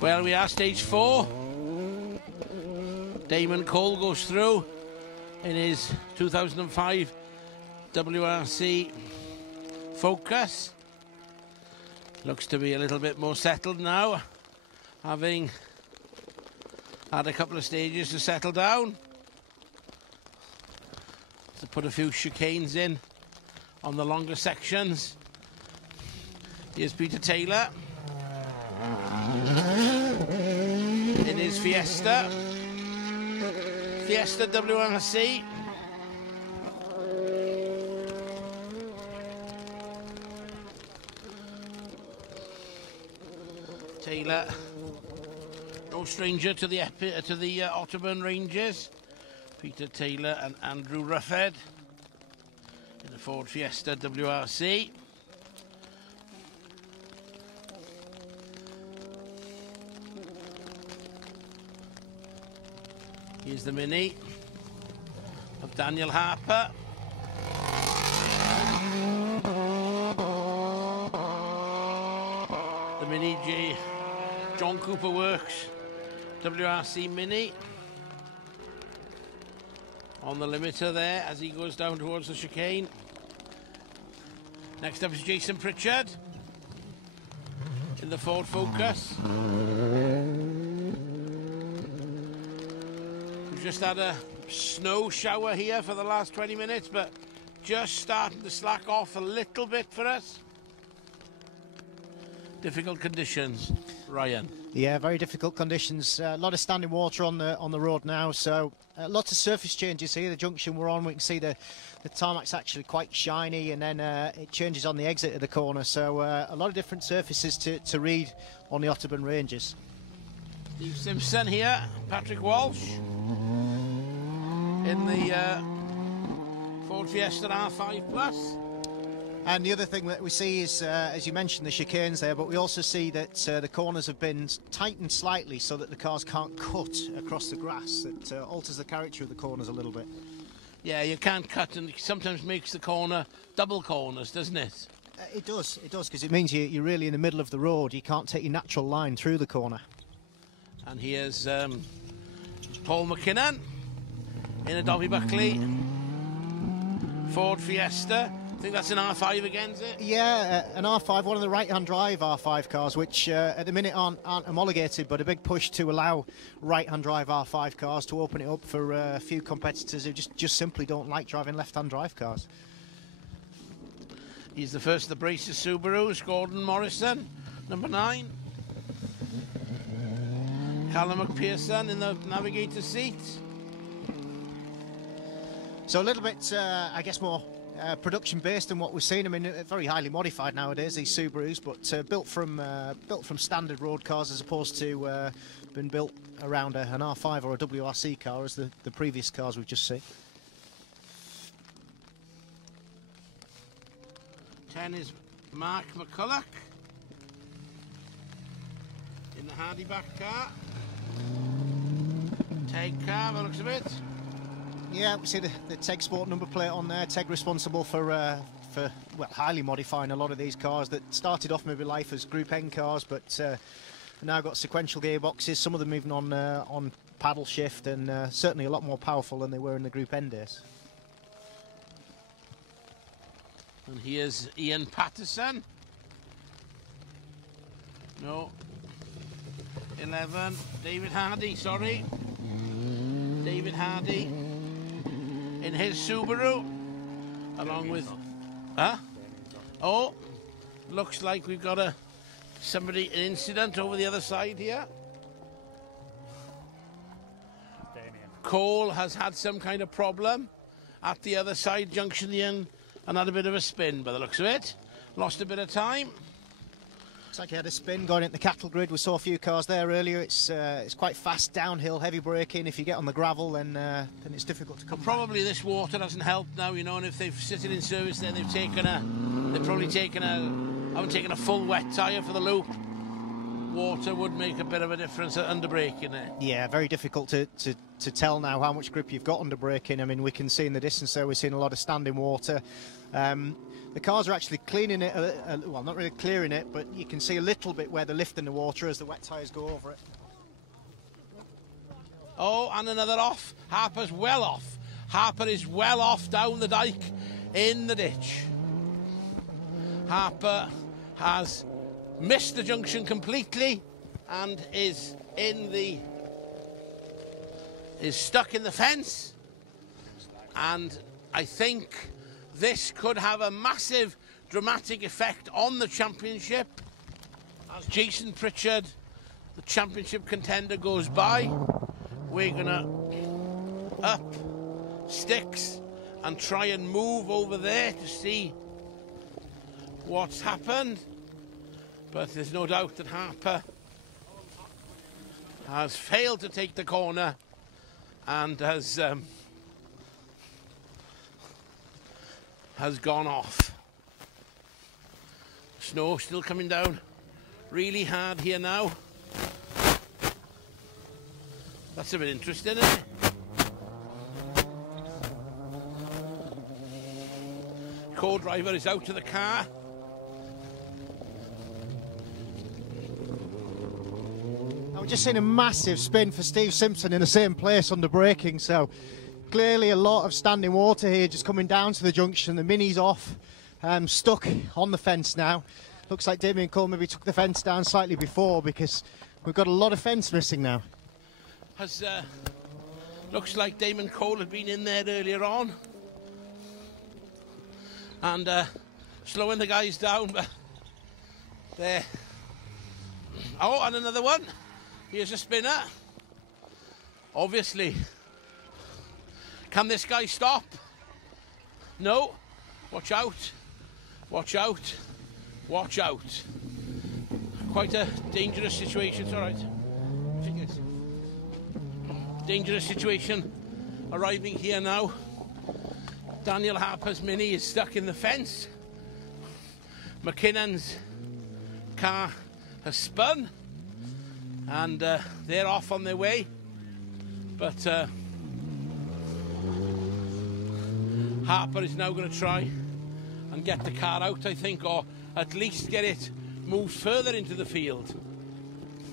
Well, we are stage 4. Damon Cole goes through in his 2005 WRC Focus. Looks to be a little bit more settled now, having had a couple of stages to settle down. To put a few chicanes in on the longer sections. Here's Peter Taylor in his Fiesta WRC. Taylor, no stranger to the Otterburn Ranges. Peter Taylor and Andrew Ruffhead in the Ford Fiesta WRC. Here's the Mini of Daniel Harper. The Mini John Cooper Works WRC Mini. On the limiter there as he goes down towards the chicane. Next up is Jason Pritchard in the Ford Focus. We've just had a snow shower here for the last 20 minutes, but just starting to slack off a little bit for us. Difficult conditions, Ryan. Yeah, very difficult conditions. A lot of standing water on the road now, so lots of surface changes here. The junction we're on, we can see the tarmac's actually quite shiny, and then it changes on the exit of the corner. So a lot of different surfaces to read on the Otterburn Ranges. Steve Simpson here, Patrick Walsh in the Ford Fiesta R5 Plus. And the other thing that we see is, as you mentioned, the chicanes there, but we also see that the corners have been tightened slightly so that the cars can't cut across the grass. It alters the character of the corners a little bit. Yeah, you can't cut, and it sometimes makes the corner double corners, doesn't it? It does, because it means you're really in the middle of the road. You can't take your natural line through the corner. And here's Paul McKinnon in a Dobby Buckley Ford Fiesta. I think that's an R5 again, is it? Yeah, an R5, one of the right-hand drive R5 cars, which at the minute aren't homologated, but a big push to allow right-hand drive R5 cars, to open it up for a few competitors who just simply don't like driving left-hand drive cars. He's the first of the Braces Subarus, Gordon Morrison, number 9. Callum McPherson in the navigator seat. So a little bit, I guess, more production based than what we've seen. I mean, very highly modified nowadays, these Subarus, but built from standard road cars, as opposed to been built around an R5 or a WRC car as the previous cars we've just seen. 10 is Mark McCulloch in the Hardy back car. Teg car, by the looks of it. Yeah, we see the Teg Sport number plate on there. Teg responsible for well, highly modifying a lot of these cars that started off maybe life as Group N cars, but now got sequential gearboxes. Some of them even on paddle shift, and certainly a lot more powerful than they were in the Group N days. And here's Ian Patterson. No. 11. David Hardy, sorry. David Hardy in his Subaru, along with... Huh? Oh, looks like we've got an incident over the other side here. Cole has had some kind of problem at the other side junction and had a bit of a spin by the looks of it. Lost a bit of time. Looks like he had a spin going into the cattle grid. We saw a few cars there earlier. It's quite fast downhill, heavy braking. If you get on the gravel, then it's difficult to come back. Probably this water hasn't helped now, you know. And if they've sitting in service, then haven't taken a full wet tyre for the loop. Water would make a bit of a difference at under braking there. Yeah, very difficult to tell now how much grip you've got under braking. I mean, we can see in the distance there, we're seeing a lot of standing water. The cars are actually cleaning it, well, not really clearing it, but you can see a little bit where they're lifting the water as the wet tyres go over it. Oh, and another off. Harper's well off. Harper is well off down the dyke in the ditch. Harper has missed the junction completely and is stuck in the fence. And I think this could have a massive dramatic effect on the championship as Jason Pritchard, the championship contender, goes by. We're gonna up sticks and try and move over there to see what's happened, but there's no doubt that Harper has failed to take the corner and has gone off. Snow still coming down really hard here now. That's a bit interesting, isn't it? Co-driver is out of the car. We're just seeing a massive spin for Steve Simpson in the same place under braking, so clearly a lot of standing water here just coming down to the junction. The Mini's off, stuck on the fence now. Looks like Damien Cole maybe took the fence down slightly before, because we've got a lot of fence missing now. Looks like Damon Cole had been in there earlier on and slowing the guys down, but there. Oh, and another one. Here's a spinner. Obviously. Can this guy stop? No. Watch out. Watch out. Watch out. Quite a dangerous situation. It's all right. Dangerous situation arriving here now. Daniel Harper's Mini is stuck in the fence. McKinnon's car has spun and they're off on their way, but Harper is now going to try and get the car out, I think, or at least get it moved further into the field.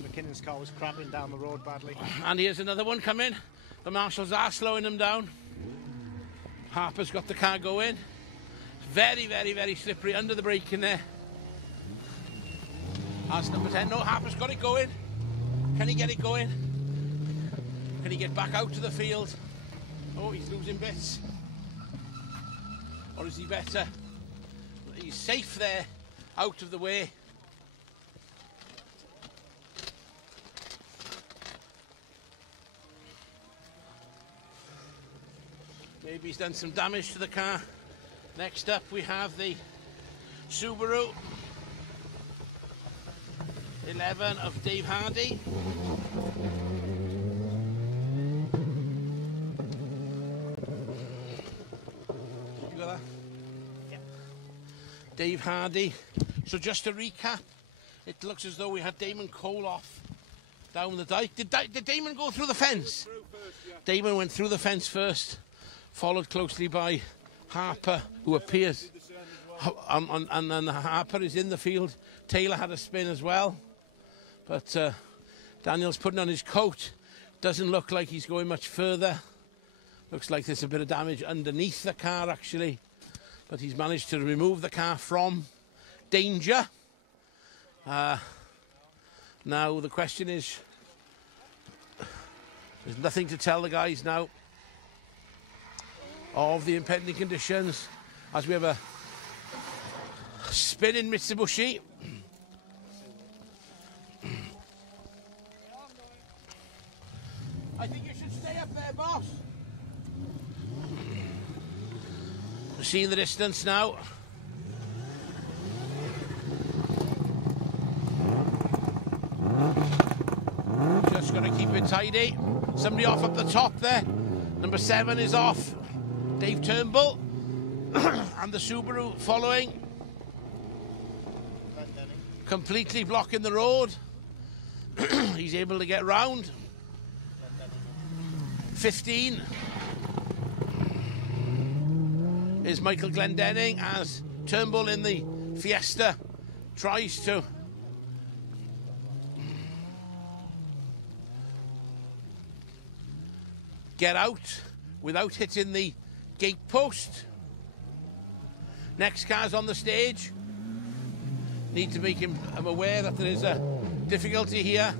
McKinnon's car was crabbing down the road badly. And here's another one coming. The Marshals are slowing them down. Harper's got the car going. Very, very, very slippery under the brake in there. That's number 10. No, Harper's got it going. Can he get it going? Can he get back out to the field? Oh, he's losing bits. Or is he better? He's safe there, out of the way. Maybe he's done some damage to the car. Next up we have the Subaru 11 of Dave Hardy. You got that? Yeah. Dave Hardy. So just to recap, it looks as though we had Damon Cole off down the dyke. Did Damon go through the fence? Damon went through the fence first, followed closely by Harper, who appears, and then Harper is in the field. Taylor had a spin as well, but Daniel's putting on his coat. Doesn't look like he's going much further. Looks like there's a bit of damage underneath the car, actually, but he's managed to remove the car from danger. Now the question is, there's nothing to tell the guys now of the impending conditions as we have a spinning Mitsubishi. I think you should stay up there, boss. We're seeing the distance now. Just got to keep it tidy. Somebody off up the top there. Number 7 is off. Dave Turnbull and the Subaru following, completely blocking the road. He's able to get round. 15 is Michael Glendenning as Turnbull in the Fiesta tries to get out without hitting the gate post. Next car's on the stage. Need to make him aware that there is a difficulty here.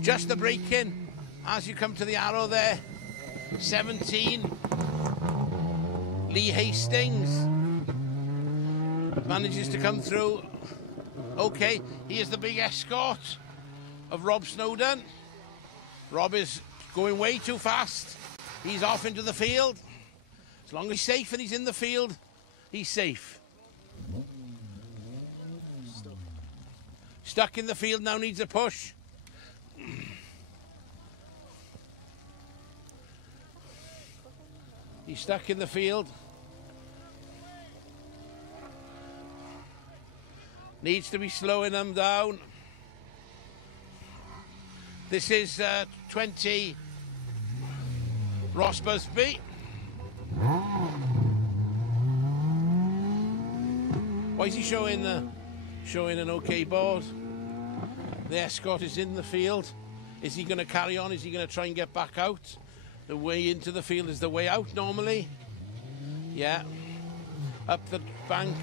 Just the braking as you come to the arrow there. 17. Lee Hastings manages to come through. Okay, here's the big escort of Rob Snowden. Rob is going way too fast. He's off into the field. As long as he's safe and he's in the field, he's safe. Stuck in the field now, needs a push. He's stuck in the field. Needs to be slowing them down. This is 20 Ross Busby. Why is he showing an okay board? The escort is in the field. Is he going to carry on? Is he going to try and get back out? The way into the field is the way out normally. Yeah. Up the bank.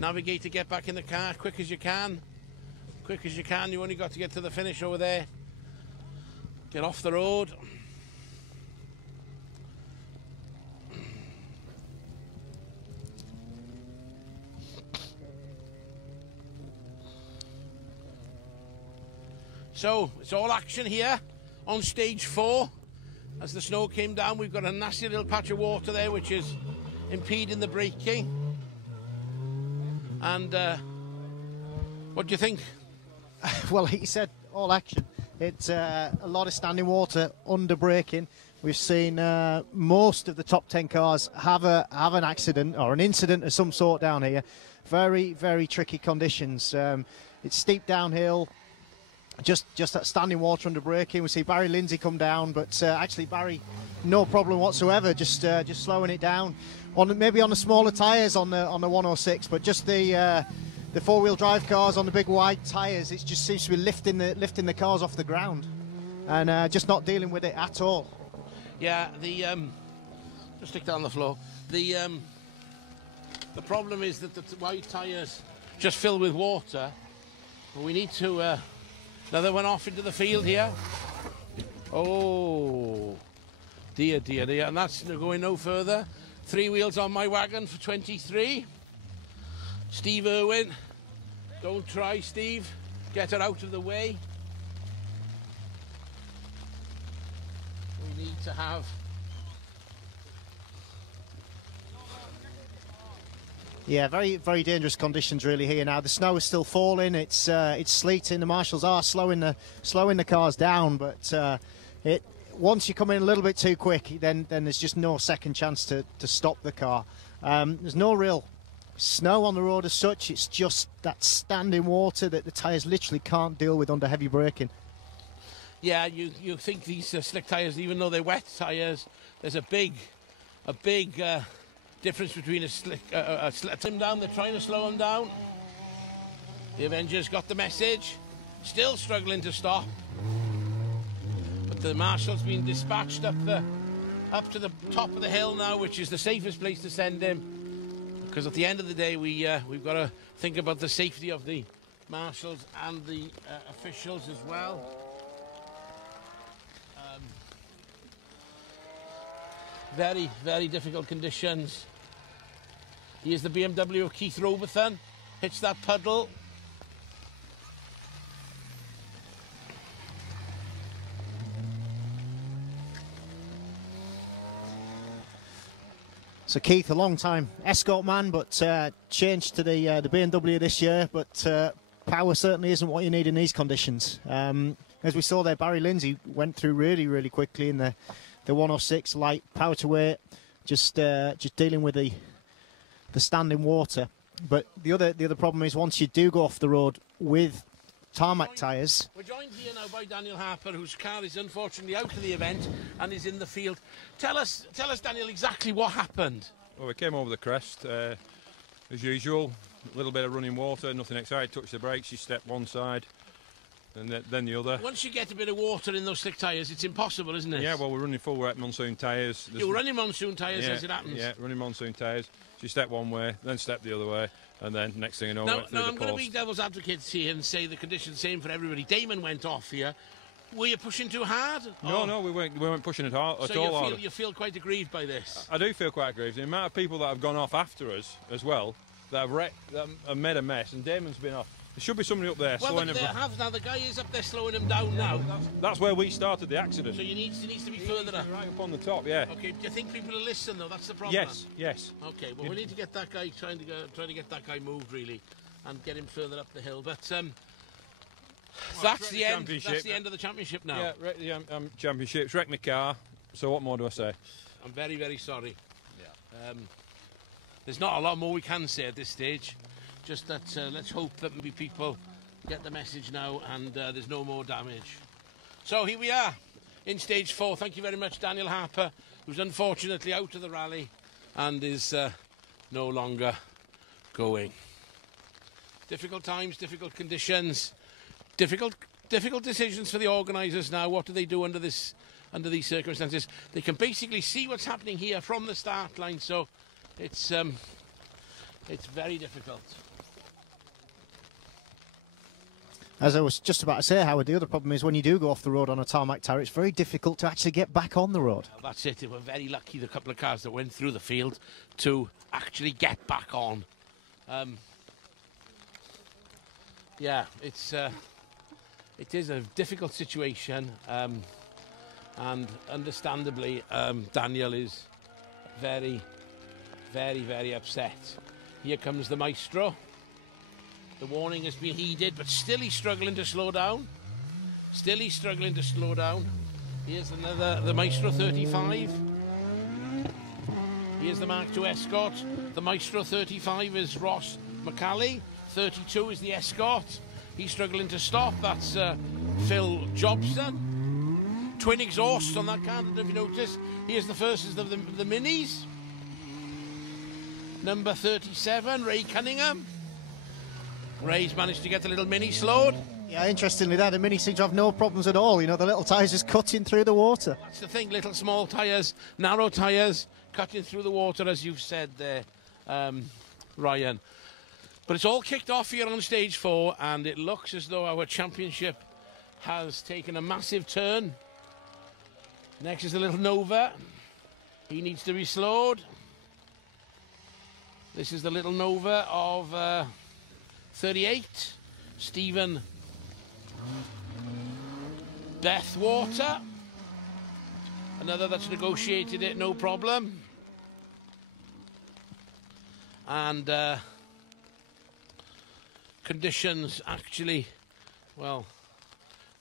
Navigate to get back in the car quick as you can. Quick as you can. You only got to get to the finish over there. Get off the road. So it's all action here on stage 4. As the snow came down, we've got a nasty little patch of water there which is impeding the braking. And what do you think? Well, he said all action. It's a lot of standing water, under braking. We've seen most of the top 10 cars have an accident or an incident of some sort down here. Very, very tricky conditions. It's steep downhill. Just that standing water under braking. We see Barry Lindsay come down, but actually Barry, no problem whatsoever. Just slowing it down. Maybe on the smaller tyres on the 106, but just the four-wheel drive cars on the big wide tyres, it just seems to be lifting the cars off the ground, and just not dealing with it at all. Yeah, just stick down the floor. The problem is that the wide tyres just fill with water. We need to. Another one off into the field here. Oh, dear, dear, dear. And that's going no further. 3 wheels on my wagon for 23. Steve Irwin. Don't try, Steve. Get her out of the way. We need to have... Yeah, very, very dangerous conditions really here now. The snow is still falling. It's sleeting. The marshals are slowing the cars down, but once you come in a little bit too quick, then there's just no second chance to stop the car. There's no real snow on the road as such. It's just that standing water that the tyres literally can't deal with under heavy braking. Yeah, you think these slick tyres, even though they're wet tyres, there's a big difference between a slick them down. They're trying to slow them down. The Avengers got the message. Still struggling to stop. But the marshal's been dispatched up to the top of the hill now, which is the safest place to send him. Because at the end of the day, we've got to think about the safety of the marshals and the officials as well. Very, very difficult conditions. Here's the BMW of Keith Robertson. Hits that puddle. So Keith, a long time escort man, but changed to the BMW this year. But power certainly isn't what you need in these conditions. As we saw there, Barry Lindsay went through really, really quickly in the 106 light power to weight, just dealing with the standing water. But the other problem is once you do go off the road with tarmac tyres. We're joined here now by Daniel Harper, whose car is unfortunately out of the event and is in the field. Tell us, Daniel, exactly what happened. Well, we came over the crest as usual. A little bit of running water, nothing exciting. Touched the brakes, you step one side, and then the other. Once you get a bit of water in those slick tyres, it's impossible, isn't it? Yeah, well, we're running full wet monsoon tyres. You're running monsoon tyres yeah, as it happens. Yeah, running monsoon tyres. So you step one way, then step the other way, and then next thing you know, Now, wet through the I'm going to post. be devil's advocate here and say the conditions same for everybody. Damon went off here. Were you pushing too hard? No, we weren't pushing it hard at all. So you feel quite aggrieved by this? I do feel quite aggrieved. The amount of people that have gone off after us as well, that have wrecked, that have made a mess, and Damon's been off. There should be somebody up there slowing him down. Now the guy is up there slowing him down now. That's where we started the accident. So he needs to be further up. Right up on the top, yeah. Okay, do you think people will listen though? That's the problem. Yes. Okay, well we need to get that guy trying to get that guy moved really, and get him further up the hill. But that's the end. That's the end of the championship now. Yeah, wrecked the championships. Wrecked my car. So what more do I say? I'm very, very sorry. Yeah. There's not a lot more we can say at this stage. Just that let's hope that maybe people get the message now and there's no more damage. So here we are in stage 4. Thank you very much, Daniel Harper, who's unfortunately out of the rally and is no longer going. Difficult times, difficult conditions, difficult decisions for the organisers now. What do they do under these circumstances? They can basically see what's happening here from the start line, so it's very difficult. As I was just about to say, Howard, the other problem is when you do go off the road on a tarmac tyre, it's very difficult to actually get back on the road. Well, that's it. They were very lucky, the couple of cars that went through the field, to actually get back on. Yeah, it is a difficult situation, and understandably, Daniel is very, very, very upset. Here comes the maestro. The warning has been heeded, but still he's struggling to slow down. Here's the Maestro 35. Here's the Mark II Escort. The Maestro 35 is Ross McCalley. 32 is the Escort. He's struggling to stop. That's Phil Jobson. Twin exhausts on that car, I don't know if you noticed. Here's the first of the Minis. Number 37, Ray Cunningham. Ray's managed to get the little Mini slowed. Yeah, interestingly, the Mini seems to have no problems at all. You know, the little tyres just cutting through the water. That's the thing, little small tyres, narrow tyres, cutting through the water, as you've said there, Ryan. But it's all kicked off here on stage 4, and it looks as though our championship has taken a massive turn. Next is the little Nova. He needs to be slowed. This is the little Nova of 38, Stephen Bethwater. Another that's negotiated it, no problem. And conditions actually, well,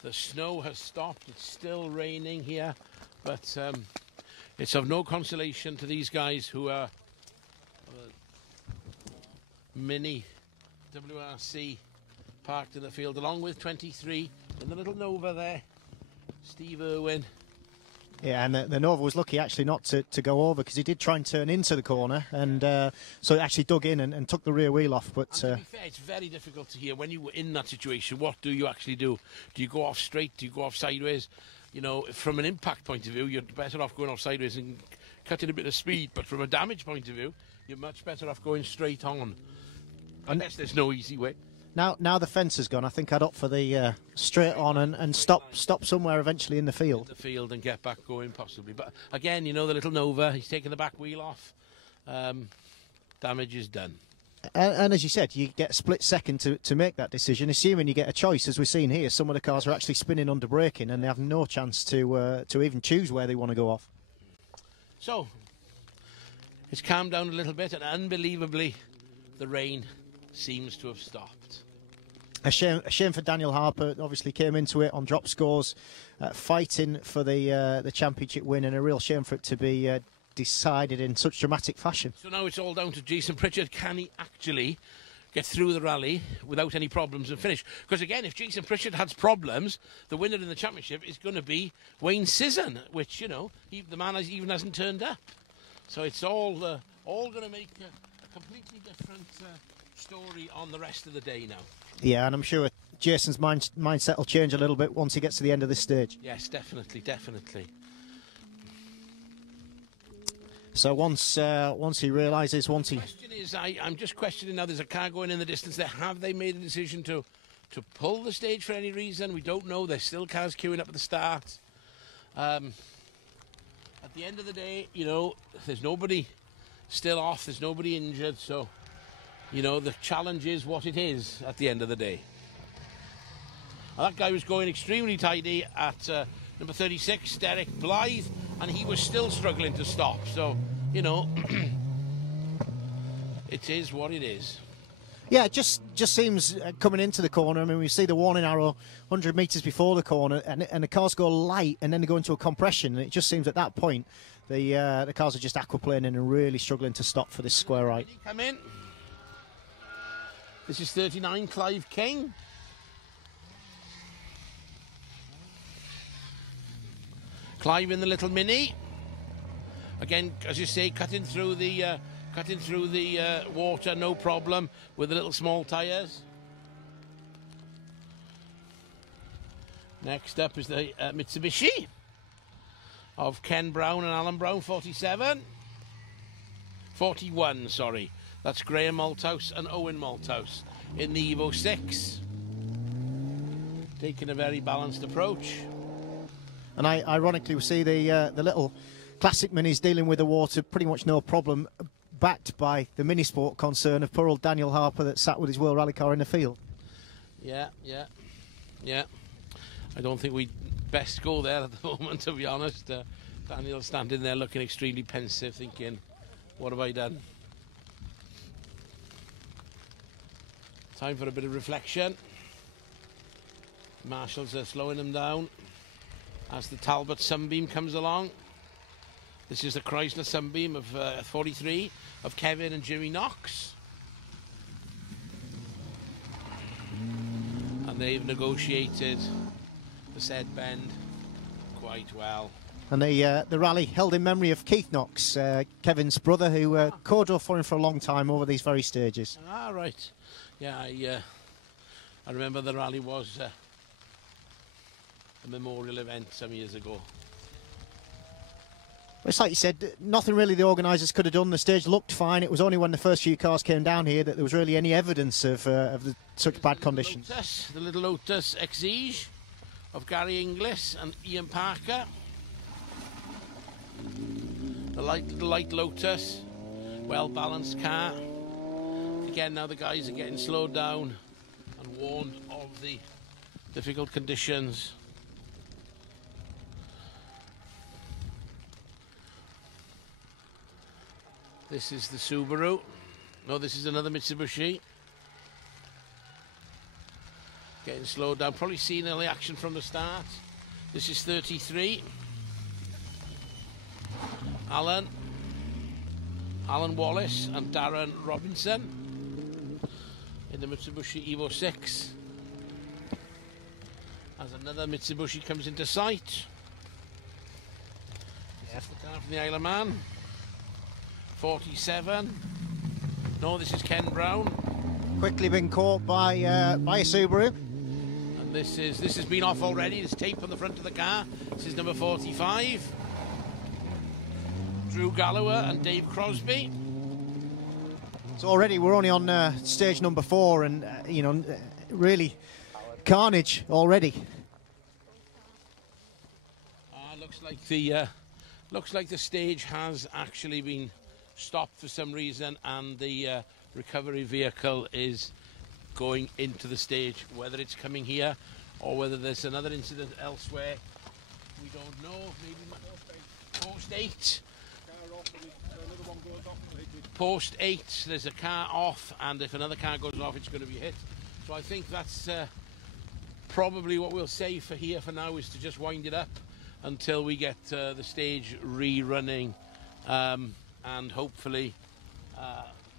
the snow has stopped. It's still raining here, but it's of no consolation to these guys who are Mini WRC parked in the field, along with 23 and the little Nova there, Steve Irwin. Yeah, and the Nova was lucky actually not to go over, because he did try and turn into the corner, and so it actually dug in and took the rear wheel off. But to be fair, it's very difficult to hear when you were in that situation. What do you actually do? Do you go off straight? Do you go off sideways? You know, from an impact point of view, you're better off going off sideways and cutting a bit of speed. But from a damage point of view, you're much better off going straight on. Unless there's no easy way. Now the fence has gone. I think I'd opt for the straight on and stop somewhere eventually in the field. In the field and get back going possibly. But again, you know, the little Nova, he's taking the back wheel off. Damage is done. And as you said, you get a split second to make that decision, assuming you get a choice. As we've seen here, some of the cars are actually spinning under braking, and they have no chance to even choose where they want to go off. So it's calmed down a little bit, and unbelievably, the rain seems to have stopped. A shame for Daniel Harper. Obviously came into it on drop scores, fighting for the championship win, and a real shame for it to be decided in such dramatic fashion. So now it's all down to Jason Pritchard. Can he actually get through the rally without any problems and finish? Because again, if Jason Pritchard has problems, the winner in the championship is going to be Wayne Sisson, which, you know, the man even hasn't turned up. So it's all all going to make a completely different story on the rest of the day now. Yeah, and I'm sure Jason's mindset will change a little bit once he gets to the end of this stage. Yes, definitely, definitely. So once he realises, The question is, I'm just questioning now. There's a car going in the distance there. Have they made a decision to pull the stage for any reason? We don't know. There's still cars queuing up at the start. At the end of the day, you know, there's nobody still off. There's nobody injured. So, you know, the challenge is what it is at the end of the day. Now, that guy was going extremely tidy at number 36, Derek Blythe, and he was still struggling to stop. So, you know, it is what it is. Yeah, it just seems coming into the corner. I mean, we see the warning arrow 100 metres before the corner, and the cars go light, and then they go into a compression. And it just seems at that point the cars are just aquaplaning and really struggling to stop for this square right. Come in. This is 39, Clive King. Clive in the little Mini. Again, as you say, cutting through the water, no problem, with the little small tyres. Next up is the Mitsubishi of Ken Brown and Alan Brown, 41, sorry. That's Graham Malthouse and Owen Malthouse in the Evo 6. Taking a very balanced approach. And ironically, we see the little classic Minis dealing with the water pretty much no problem, backed by the Mini Sport concern of poor old Daniel Harper that sat with his World Rally car in the field. Yeah. I don't think we'd best go there at the moment, to be honest. Daniel's standing there looking extremely pensive, thinking, what have I done? Time for a bit of reflection. Marshals are slowing them down as the Talbot Sunbeam comes along. This is the Chrysler Sunbeam of 43 of Kevin and Jimmy Knox. And they've negotiated the said bend quite well. And the rally held in memory of Keith Knox, Kevin's brother, who co-drove for him for a long time over these very stages. Ah, right. Yeah, I remember the rally was a memorial event some years ago. It's like you said, nothing really the organisers could have done. The stage looked fine. It was only when the first few cars came down here that there was really any evidence of such bad conditions. The little Lotus Exige of Gary Inglis and Ian Parker. The light Lotus, well-balanced car. Again, now the guys are getting slowed down and warned of the difficult conditions. This is the Subaru. No, this is another Mitsubishi. Getting slowed down. Probably seen early action from the start. This is 33. Alan Wallace and Darren Robinson in the Mitsubishi Evo 6. As another Mitsubishi comes into sight. Yes, the car from the Isle of Man. 47. No, this is Ken Brown. Quickly been caught by a Subaru. And this has been off already. There's tape on the front of the car. This is number 45. Drew Galloway and Dave Crosby. So already we're only on stage number 4, and you know, carnage already. Looks like the stage has actually been stopped for some reason, and the recovery vehicle is going into the stage. Whether it's coming here or whether there's another incident elsewhere, we don't know. Maybe post 8. Post 8, there's a car off, and if another car goes off, it's going to be hit. So I think that's probably what we'll say for here for now, is to just wind it up until we get the stage rerunning, and hopefully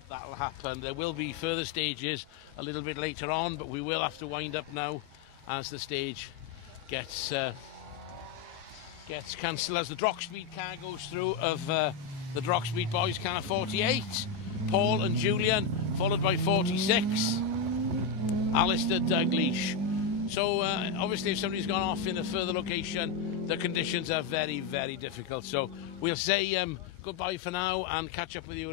that'll happen. There will be further stages a little bit later on, but we will have to wind up now as the stage gets cancelled, as the Drock Speed car goes through of The Drogspeed boys can at 48. Paul and Julian, followed by 46. Alistair Dalgleish. So obviously if somebody's gone off in a further location, the conditions are very, very difficult. So we'll say goodbye for now and catch up with you